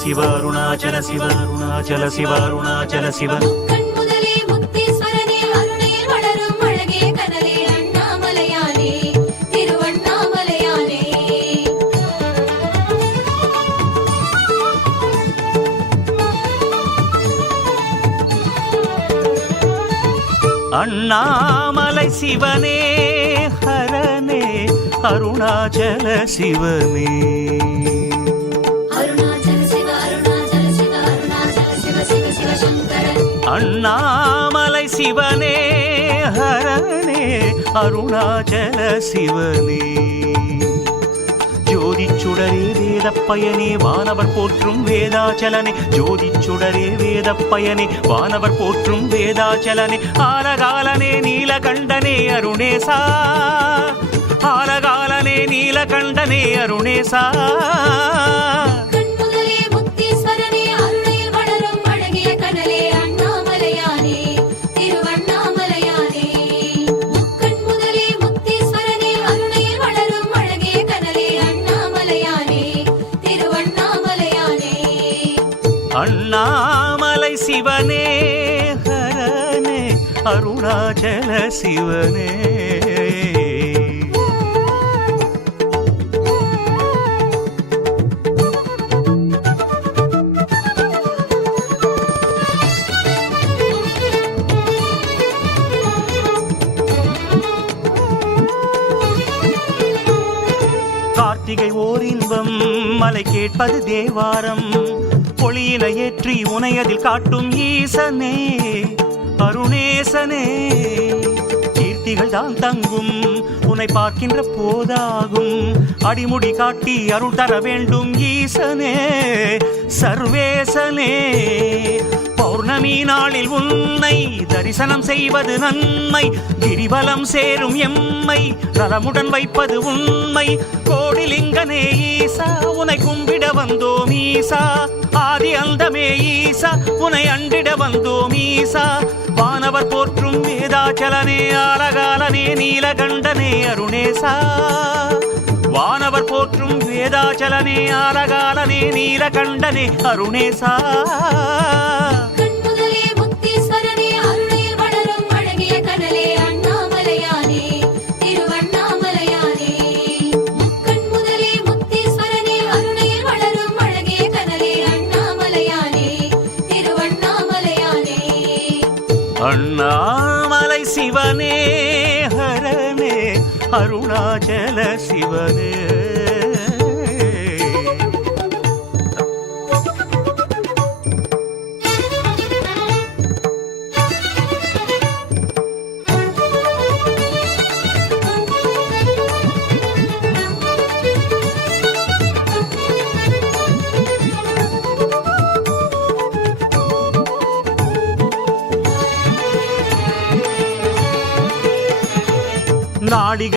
சிவ அருணாச்சல சிவ அருணாச்சல சிவ அருணாச்சல சிவ அண்ணாமலை சிவனே ஹரனே அருணாச்சல சிவனே அண்ணாமலை சிவனே ஹரனே அருணாச்சல சிவனே ஜோதிச்சுடரே வேதப்பயனே வானவர் போற்றும் வேதாச்சலனே ஜோதிச்சுடரே வேதப்பயனே வானவர் போற்றும் வேதாச்சலனே ஆலகாலனே நீலகண்டனே அருணேசா ஆலகாலனே நீலகண்டனே அருணேசா அண்ணாமலை சிவனே ஹரனே அருணாச்சல சிவனே கார்த்திகை ஓர் இன்பம் மலை கேட்பது தேவாரம் பொழியினை ஏற்றி உனையதில் காட்டும் ஈசனே அருணேசனே கீர்த்திகள் தான் தங்கும் உன்னை பார்க்கின்ற போதாகும் அடிமுடி காட்டி அருள் தர வேண்டும் ஈசனே சர்வேசனே பௌர்ணமி நாளில் உன்னை தரிசனம் செய்வது நன்மை கிரிவலம் சேரும் எம்மை நலமுடன் வைப்பது உண்மை கோடிலிங்கனே ஈசா உனை கும்பிட வந்தோம் ஈசா ஆதி அந்தமே ஈசா உனை அண்டிட வந்தோம் ஈசா வானவர் போற்றும் வேதாச்சலனே ஆலகாலனே நீலகண்டனே அருணேசா வானவர் போற்றும் வேதாச்சலனே ஆலகாலனே நீலகண்டனே அருணேசா அண்ணாமலை சிவனே ஹரனே அருணாச்சல சிவனே நாடிகள்